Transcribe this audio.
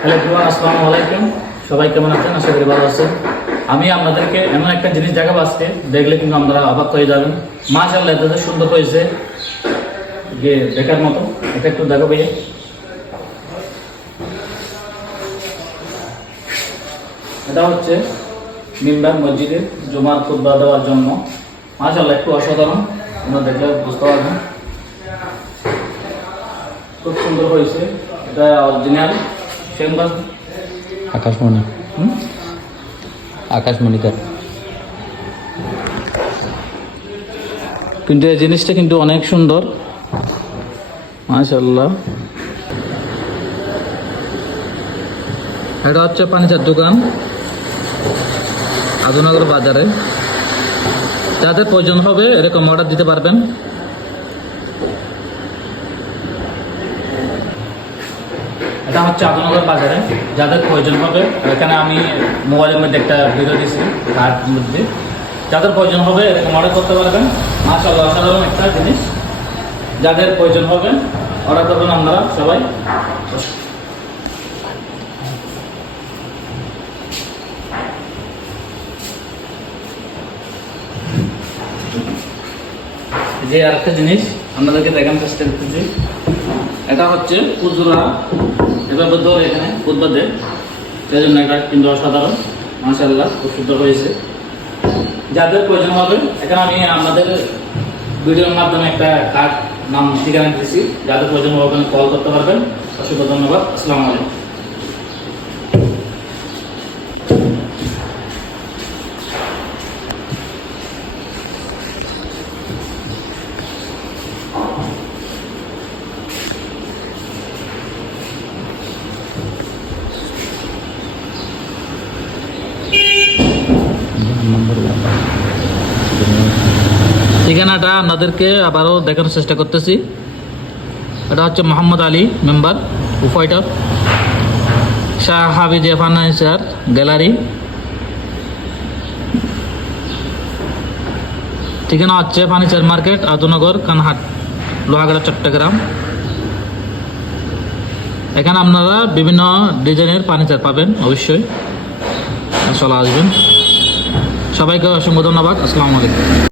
Hello everyone, আসসালামু আলাইকুম। সবাই কেমন আছেন? আশা করি ভালো আছেন। আমি আপনাদেরকে এমন একটা জিনিস দেখাবো আজকে, দেখলে কিন্তু আপনারা অবাক হয়ে যাবেন। মাশাআল্লাহ, এত সুন্দর হয়েছে যে দেখার মতো। এটা একটু দেখাবো। এটা হচ্ছে মিম্বার মসজিদের জুমার খুতবা দেওয়ার জন্য। মাশাআল্লাহ, একটু অসাধারণ, আপনারা দেখলে বুঝতে পারবেন। খুব সুন্দর হয়েছে। এটা অরিজিনাল সেমবাস আকাশমণি আকাশমণিকার, কিন্তু এই জিনিসটা কিন্তু অনেক সুন্দর। মাশাআল্লাহ, এটা হচ্ছে ফার্নিচার দোকান আদুনগর বাজারে। যাদের প্রয়োজন হবে এরকম অর্ডার দিতে পারবেন। এটা হচ্ছে আদুনগর বাজারে, যাদের প্রয়োজন হবে। এখানে আমি মোবাইলের মধ্যে একটা ভিডিও দিয়েছি, তার মধ্যে যাদের প্রয়োজন হবে এরকম অর্ডার করতে পারবেন। মাশাআল্লাহ, অসাধারণ একটা জিনিস। যাদের প্রয়োজন হবে অর্ডার করবেন আপনারা সবাই। যে আরেকটা জিনিস আপনাদেরকে দেখানোর চেষ্টা করতেছি, এটা হচ্ছে খুচরা। এভাবে তো এখানে খুচরা দেয়, সেই জন্য এটা কিন্তু অসাধারণ। মাশাআল্লাহ, খুব সুন্দর হয়েছে। যাদের প্রয়োজন হবে এখানে আমি আপনাদের ভিডিওর মাধ্যমে একটা কার্ড নাম ঠিকানা দিয়েছি। যাদের প্রয়োজন হবে ওখানে কল করতে পারবেন। অসংখ্য ধন্যবাদ। আসসালামু আলাইকুম। ঠিকানাটা আপনাদেরকে আবারও দেখানোর চেষ্টা করতেছি। এটা হচ্ছে মোহাম্মদ আলী মেম্বার, উফয়টপ, শাহ হাবিজে ফার্নিচার গ্যালারি। ঠিকানা হচ্ছে ফার্নিচার মার্কেট, আদুনগর, কানহাট, লোহাগড়া, চট্টগ্রাম। এখানে আপনারা বিভিন্ন ডিজাইনের ফার্নিচার পাবেন। অবশ্যই চলে আসবেন। সবাইকে অসংখ্য ধন্যবাদ। আসসালামু আলাইকুম।